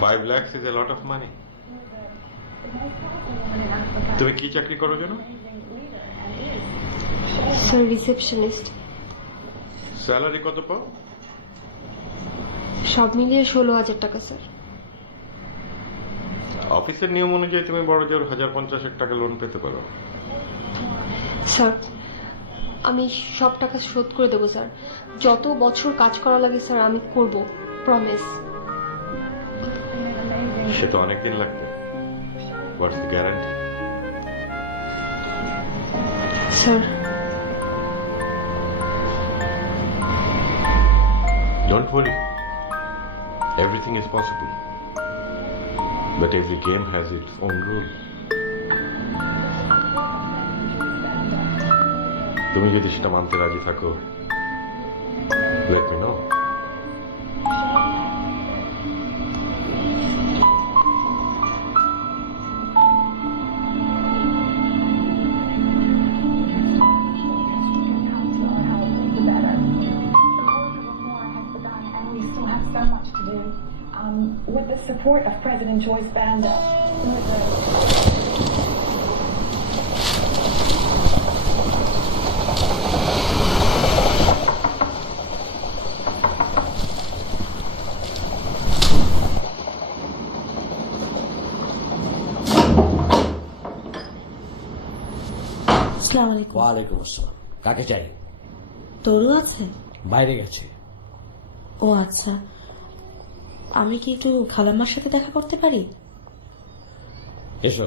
5 lakhs is a lot of money. তুমি কি চাকরি করো জানো? Sir receptionist. স্যালারি কত পাও? সব মিলিয়ে 16,000 টাকা স্যার। অফিসের নিয়ম অনুযায়ী তুমি বড় জোর 1050 টাকা লোন পেতে পারো। স্যার আমি সব টাকা শোধ করে দেবো স্যার, যত বছর কাজ করা লাগে স্যার আমি করব, প্রমিস। সে তো অনেকদিন লাগবে। What's the guarantee? Sir Don't worry. Everything is possible. But every game has its own rule. তুমি যদি সেটা মানতে রাজি থাকো, let me know. With the support of President Joyce Banda. আসসালামু আলাইকুম। ওয়ালাইকুম আসসালাম। কাকে চাই? তরু আছে? বাইরে গেছে। ও আচ্ছা, আমি কি একটু খালাম্মার সাথে দেখা করতে পারি? এসো।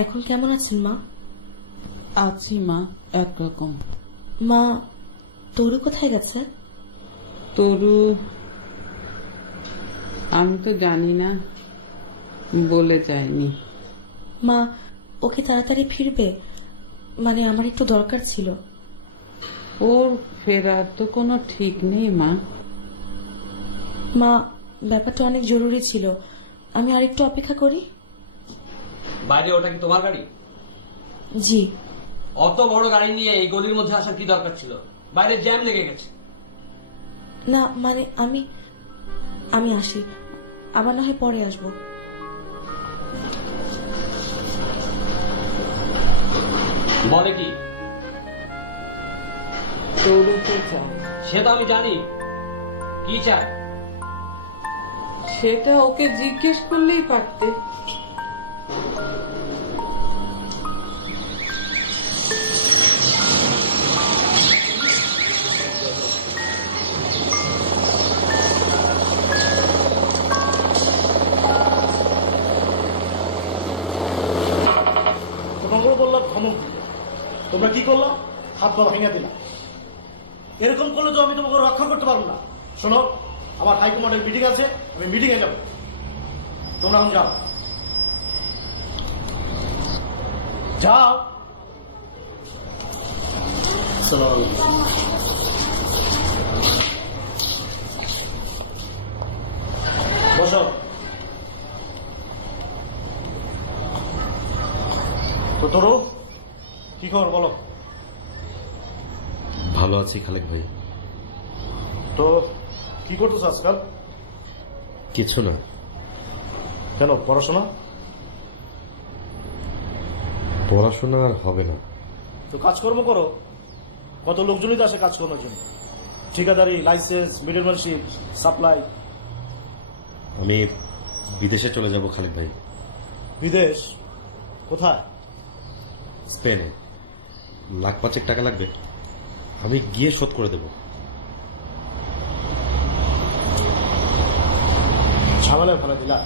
এখন কেমন আছেন মা? আছি মা, একরকম। মা তরু কোথায় গেছে? তরু আমি তো জানি না, বলে যায়নি। মা ওকে তাড়াতাড়ি ফিরবে, মানে আমার একটু দরকার ছিল। ওর ফেরার তো কোনো ঠিক নেই মা। মা ব্যাপারটা অনেক জরুরি ছিল, আমি আরেকটু অপেক্ষা করি। বাইরে ওটা কি তোমার গাড়ি? জি। অত বড় গাড়ি নিয়ে এই গলির মধ্যে আসার কি দরকার ছিল? বাইরে জ্যাম লেগে গেছে। না মানে আমি আসি, আবার না হয় পরে আসবো। বলে কি? তরুকে চাই। সে তো আমি জানি কি চায়। সেটা ওকে জিজ্ঞেস করলেই পারতে। তোমাকে বললাম ধমক দিতে, তোমরা কি করলো? হাত পা ভেঙে দিলাম। এরকম করলে তো আমি তোমাকে রক্ষা করতে পারবো না। শোনো, আমার হাইকমান্ডের মিটিং আছে, আমি মিটিং এ যাবো। তোমরা এখন যাও যাও। বসো। তো তোরও কি খবর বলো? ভালো আছি খালেক ভাই। তো কি করতেছ আজকাল? কিছু না। কেন, পড়াশোনা? পড়াশোনা আর হবে না। তো কাজকর্ম করো, কত লোকজনই তো আসে কাজ করার জন্য। ঠিকাদারি, লাইসেন্স, মিডলম্যানশিপ, সাপ্লাই। আমি বিদেশে চলে যাব খালেক ভাই। বিদেশ? কোথায়? স্পেনে। লাখ 5 টাকা লাগবে, আমি গিয়ে শোধ করে দেব। ঝামেলায় ফেলে দিলা।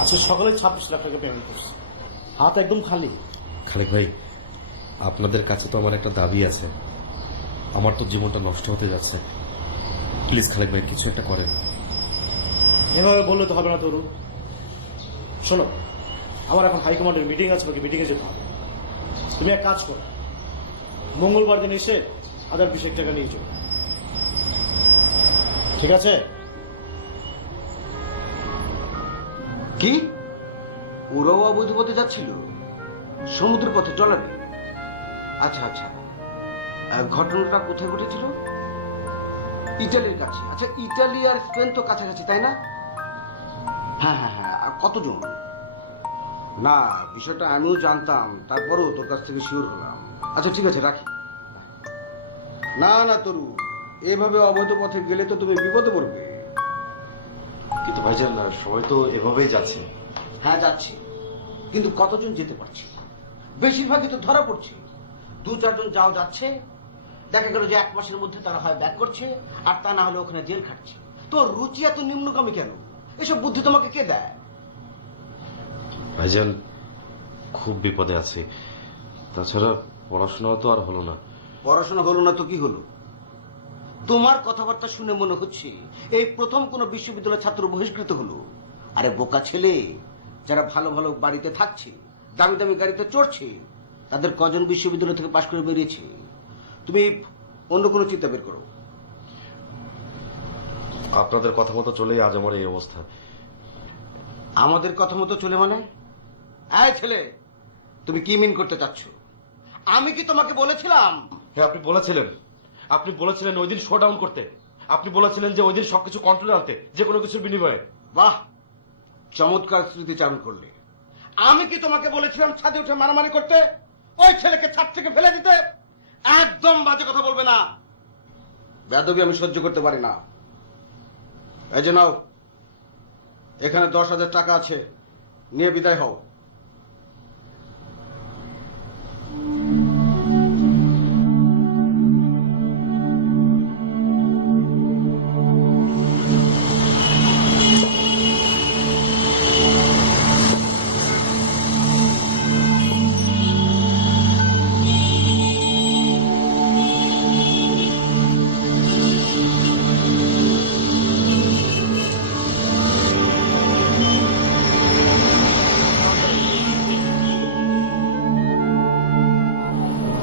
আজকে সকালে 26 লাখ টাকা পেমেন্ট করছি, হাত একদম খালি। খালেক ভাই, আপনাদের কাছে তো আমার একটা দাবি আছে। আমার তো জীবনটা নষ্ট হতে যাচ্ছে। প্লিজ খালেক ভাই, কিছু একটা করেন। এভাবে বললে তো হবে না তরু। শোনো, আমার এখন হাইকমান্ডের মিটিং আছে, বাকি মিটিংয়ে যেতে হবে। তুমি এক কাজ করো, মঙ্গলবার দিন এসে 1020 টাকা নিয়ে যাও, ঠিক আছে? কি ওরাও অবৈধ পথে যাচ্ছিল সমুদ্রের পথে ট্রলারে? আচ্ছা আচ্ছা, ঘটনাটা কোথায় ঘটেছিল? ইটালির কাছে। আচ্ছা, ইটালি আর স্পেন তো কাছাকাছি, তাই না? হ্যাঁ হ্যাঁ হ্যাঁ। আর কতজন? না, বিষয়টা আমিও জানতাম, তারপরেও তোর কাছ থেকে শিওর হলাম। আচ্ছা ঠিক আছে, রাখি। না না তরু, এভাবে অবৈধ পথে গেলে তো তুমি বিপদে পড়বে। কিন্তু ভাইজান সবাই তো এভাবেই যাচ্ছে। হ্যাঁ যাচ্ছি, কিন্তু কতজন যেতে পারছে? বেশিরভাগই তো ধরা পড়ছে। 2-4 জন যাও যাচ্ছে, দেখা গেল যে 1 মাসের মধ্যে তারা হয় ব্যাক করছে, আর তা না হলে ওখানে জেল খাটছে। তো রুচি এত নিম্নগামী কেন? এসব বুদ্ধি তোমাকে কে দেয়? ভাইজান খুব বিপদে আছে, তাছাড়া পড়াশোনাও তো আর হলো না। পড়াশোনা হলো না তো কি হলো? তোমার কথাবার্তা শুনে মনে হচ্ছে এই প্রথম কোন বিশ্ববিদ্যালয়ের ছাত্র বহিষ্কৃত হলো। আরে বোকা ছেলে, যারা ভালো ভালো বাড়িতে থাকছে, দামি দামি গাড়িতে চড়ছে, তাদের কজন বিশ্ববিদ্যালয় থেকে পাশ করে বেরিয়েছে? তুমি অন্য কোনো চিন্তা বের করো। আপনাদের কথা মতো চলেই আজ আমার এই অবস্থা। আমাদের কথা মতো চলে মানে? এই ছেলে, তুমি কি মিন করতে চাচ্ছ? আমি কি তোমাকে বলেছিলাম? হ্যাঁ, আপনি বলেছিলেন ওই দিন শো ডাউন করতে। আপনি বলেছিলেন যে ওই দিন সবকিছু কন্ট্রোলে আনতে, যে কোনো কিছুর বিনিময়ে। বাহ, চমৎকার স্মৃতিচারণ করলে। আমি কি তোমাকে বলেছিলাম ছাদে উঠে মারামারি করতে, ওই ছেলেকে ছাদ থেকে ফেলে দিতে? একদম বাজে কথা বলবে না, বেয়াদবি আমি সহ্য করতে পারি না। এই যে নাও, এখানে 10,000 টাকা আছে, নিয়ে বিদায় হও।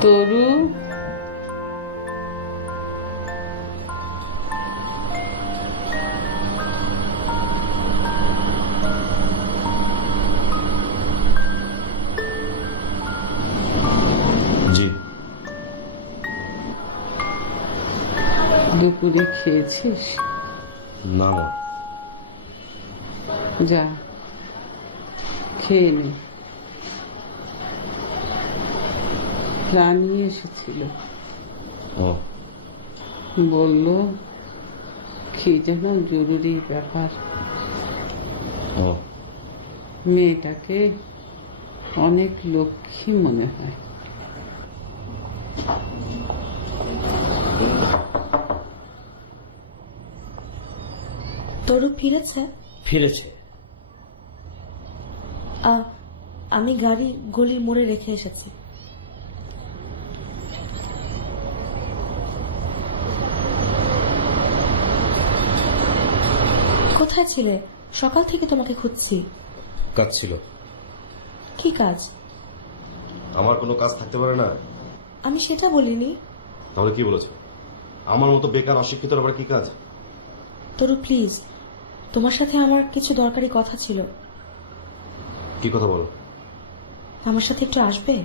তরু, জি। দুপুরে খেয়েছিস? না মা। যা খেয়ে নে। রানী এসেছিল, ও বলল কি যেন জরুরি ব্যাপার। ও মেয়েটাকে অনেক লক্ষ্মী মনে হয়। তরু ফিরেছে? ফিরেছে। আমি গাড়ি গলির মোড়ে রেখে এসেছি। কোথায় ছিলে? সকাল থেকে তোমাকে খুঁজছি। কাজ ছিল। কি কাজ? আমার কোনো কাজ থাকতে পারে না? আমি সেটা বলিনি। তাহলে কি বলেছো? আমার মতো বেকার অশিক্ষিত আবার কি কাজ? তরু প্লিজ, তোমার সাথে আমার কিছু দরকারি কথা ছিল। কি কথা বলো? আমার সাথে একটু আসবে?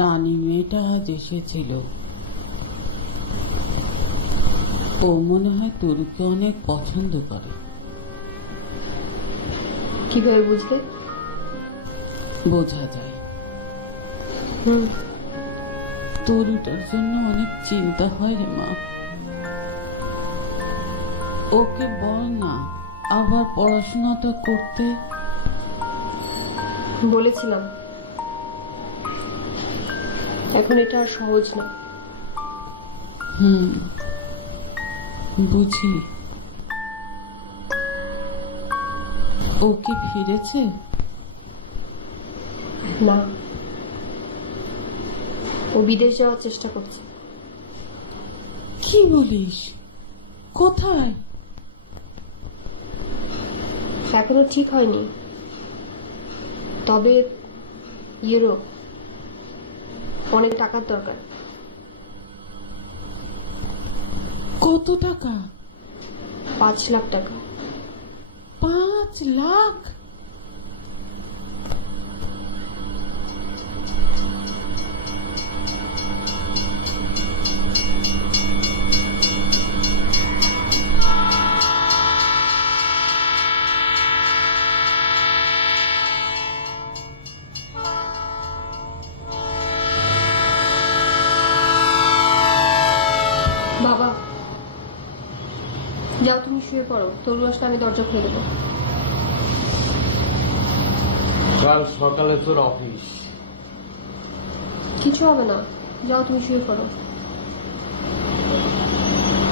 রানী মেয়েটা আজ এসেছিল। ও মনে হয় তরুকে অনেক পছন্দ করে। কিভাবে বুঝলে? বোঝা যায়। তরুটার জন্য অনেক চিন্তা হয় রে মা। ওকে বল না আবার পড়াশোনাটা করতে। বলেছিলাম, এখন এটা আর সহজ না। বুঝি। ও কি ফিরেছে? না, ও বিদেশ যাওয়ার চেষ্টা করছে। কি বলিস? কোথায়? এখনো ঠিক হয়নি, তবে ইউরোপ। অনেক টাকার দরকার। কত টাকা? 5 লাখ টাকা। 5 লাখ? বাবা, যাও তুমি শুয়ে পড়ো, তরু আসলে আমি দরজা খুলে দেবো। কাল সকালে তোর অফিস। কিছু হবে না, যাও তুমি শুয়ে পড়ো।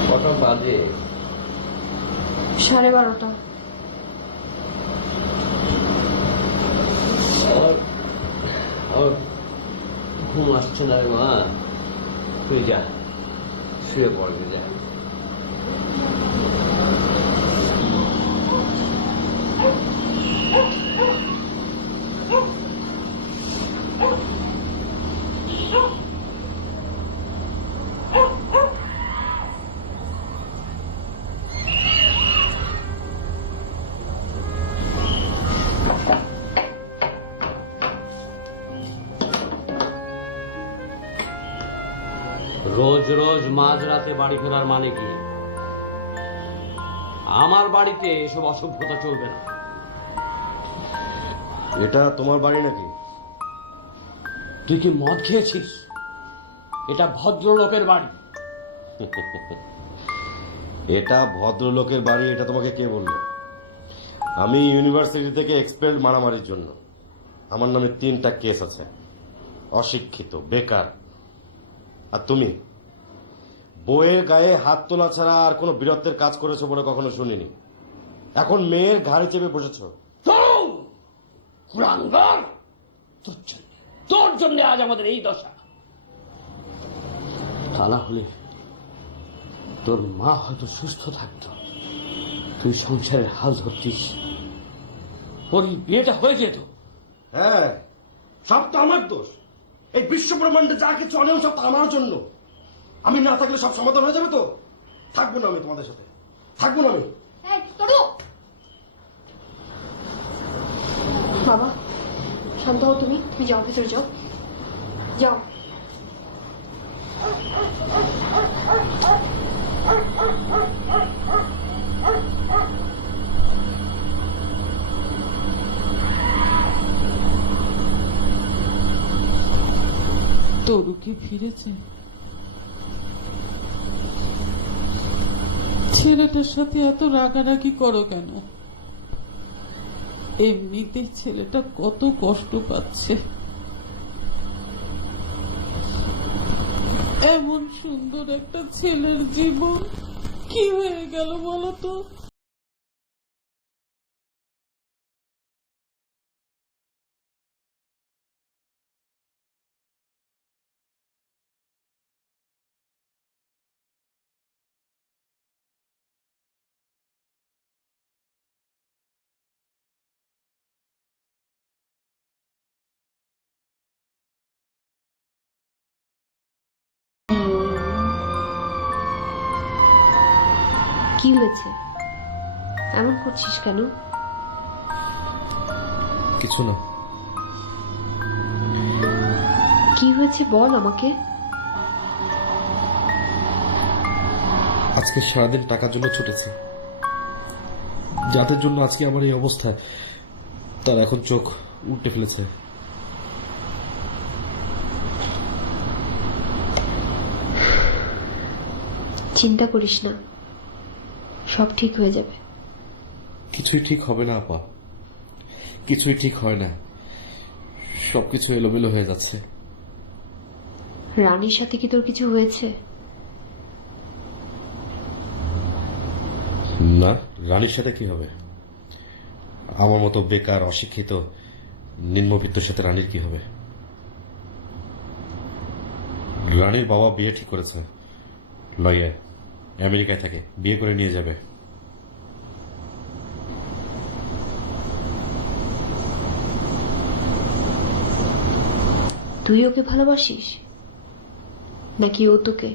কটা বাজে? 12:30। আমার ঘুম আসছে না রে মা, তুই যা শুয়ে পড়বে, যা। রোজ রোজ মাঝরাতে বাড়ি ফেরার মানে কি? আমার বাড়িতে এসব অসভ্যতা চলবে না। এটা তোমার বাড়ি নাকি? তুই কি মদ খেয়েছিস? এটা ভদ্রলোকের বাড়ি। এটা ভদ্রলোকের বাড়ি, এটা তোমাকে কে বললো? আমি ইউনিভার্সিটি থেকে এক্সপেলড মারামারির জন্য। আমার নামে 3টা কেস আছে। অশিক্ষিত, বেকার। আর তুমি বইয়ের গায়ে হাত তোলা ছাড়া আর কোনো বীরত্বের কাজ করেছো বলে কখনো শুনিনি। এখন মেয়ের ঘাড়ে চেপে বসেছো। তোর জন্য আজ আমাদের এই দশা। তা না হলে তোর মা হয়তো সুস্থ থাকত, তুই সংসারের হাল ধরতিস, ওর বিয়েটা হয়ে যেত। হ্যাঁ, সব তো আমার দোষ। এই বিশ্ব ব্রহ্মাণ্ডে যা কিছু অনেক সব তো আমার জন্য। আমি না থাকলে সব সমাধান হয়ে যাবে তো? থাকবো না আমি তোমাদের সাথে, থাকবো না আমি। বাবা, শান্ত হও তুমি। তুমি যাও, ভেতরে যাও, যাও। তরু কি ফিরেছে? ছেলেটার সাথে এত রাগারাগি করো কেন? এমনিতেই ছেলেটা কত কষ্ট পাচ্ছে। এমন সুন্দর একটা ছেলের জীবন কি হয়ে গেল বলো তো? কি হয়েছে? এমন করছিস কেন? কিছু না। কি হয়েছে বল আমাকে। আজকে সারাদিন টাকার জন্য ছুটেছি। যাদের জন্য আজকে আমার এই অবস্থা, তার এখন চোখ উল্টে ফেলেছে। চিন্তা করিস না, সব ঠিক হয়ে যাবে। কিছুই ঠিক হবে না আপা, কিছুই ঠিক হয় না। সবকিছু এলোমেলো হয়ে যাচ্ছে। রানীর সাথে কি তোর কিছু হয়েছে? না, রানীর সাথে কি হবে? আমার মতো বেকার, অশিক্ষিত, নিম্নবিত্তের সাথে রানীর কি হবে? রানীর বাবা বিয়ে ঠিক করেছে, লয়ার, আমেরিকায় থাকে, বিয়ে করে নিয়ে যাবে। তুই ওকে ভালোবাসিস নাকি ও তোকে?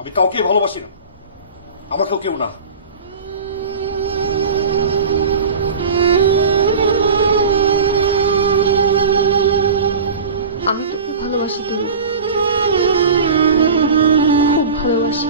আমি কাউকে ভালোবাসি না, আমাকেও কেউ না। আমি তোকে ভালোবাসি, তুই খুব ভালোবাসি।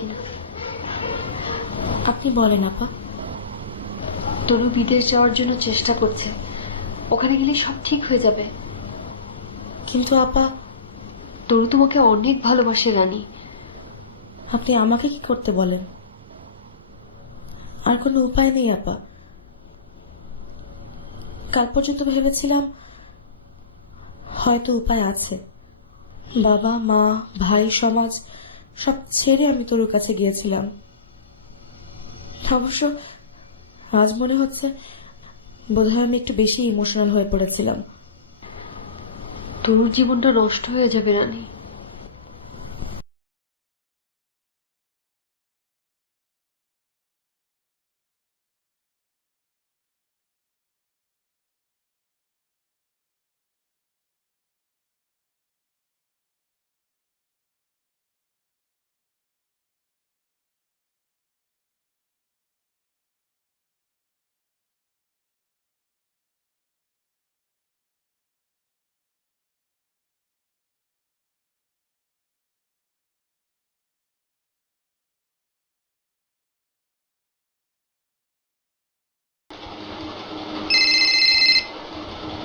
কিনা আপনি বলেন আপা। তরু বিদেশ যাওয়ার জন্য চেষ্টা করছে, ওখানে গেলে সব ঠিক হয়ে যাবে। কিন্তু আপা, তরু তোমাকে অনেক ভালোবাসে রানী। আপনি আমাকে কি করতে বলেন? আর কোনো উপায় নেই আপা। কাল পর্যন্ত ভেবেছিলাম হয়তো উপায় আছে। বাবা, মা, ভাই, সমাজ সব ছেড়ে আমি তরুর কাছে গিয়েছিলাম। অবশ্য আজ মনে হচ্ছে বোধহয় আমি একটু বেশি ইমোশনাল হয়ে পড়েছিলাম। তরুর জীবনটা নষ্ট হয়ে যাবে রানী।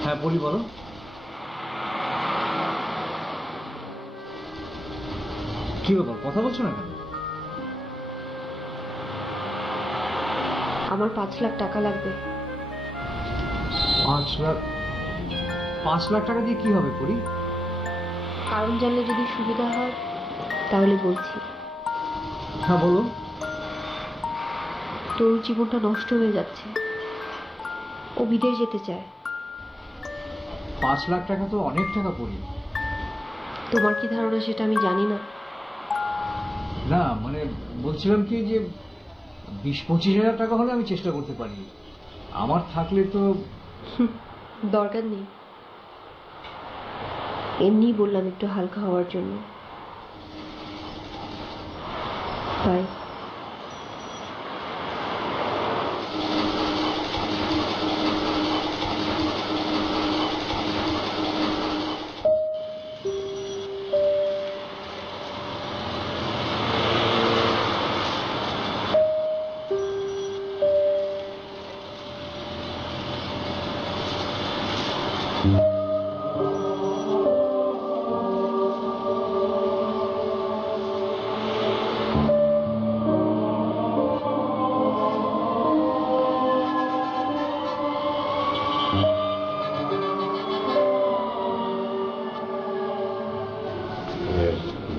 হ্যাঁ বলি, বলো। কি ব্যাপার, কথা বলছো না কেন? আমার 5 লাখ টাকা লাগবে। 5 লাখ? 5 লাখ টাকা দিয়ে কি হবে পরি? কারণ জানলে যদি সুবিধা হয় তাহলে বলছি। হ্যাঁ বলো। তরুর জীবনটা নষ্ট হয়ে যাচ্ছে, ও বিদেশ যেতে চায়। 5 লাখ টাকা তো অনেক টাকা পড়ি। তোমার কি ধারণা সেটা আমি জানি না। না মানে বলছিলাম কি যে 20-25 হাজার টাকা হলে আমি চেষ্টা করতে পারি, আমার থাকলে তো। দরকার নেই, এমনি বললাম একটু হালকা হওয়ার জন্য। তাই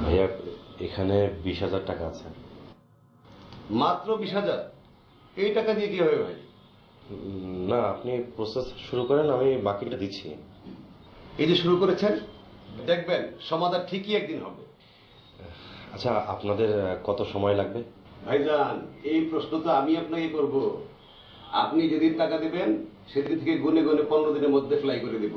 ভাইয়া, এখানে 20,000 টাকা আছে। মাত্র 20,000? এই টাকা দিয়ে কি হবে ভাই? না, আপনি প্রসেস শুরু করেন, আমি বাকিটা দিচ্ছি। এই যে শুরু করেছেন, দেখবেন সমাধান ঠিকই একদিন হবে। আচ্ছা, আপনাদের কত সময় লাগবে? ভাইজান, এই প্রশ্ন তো আমি আপনাকে করব। আপনি যেদিন টাকা দেবেন সেদিন থেকে গুনে গুনে 15 দিনের মধ্যে ফ্লাই করে দেব।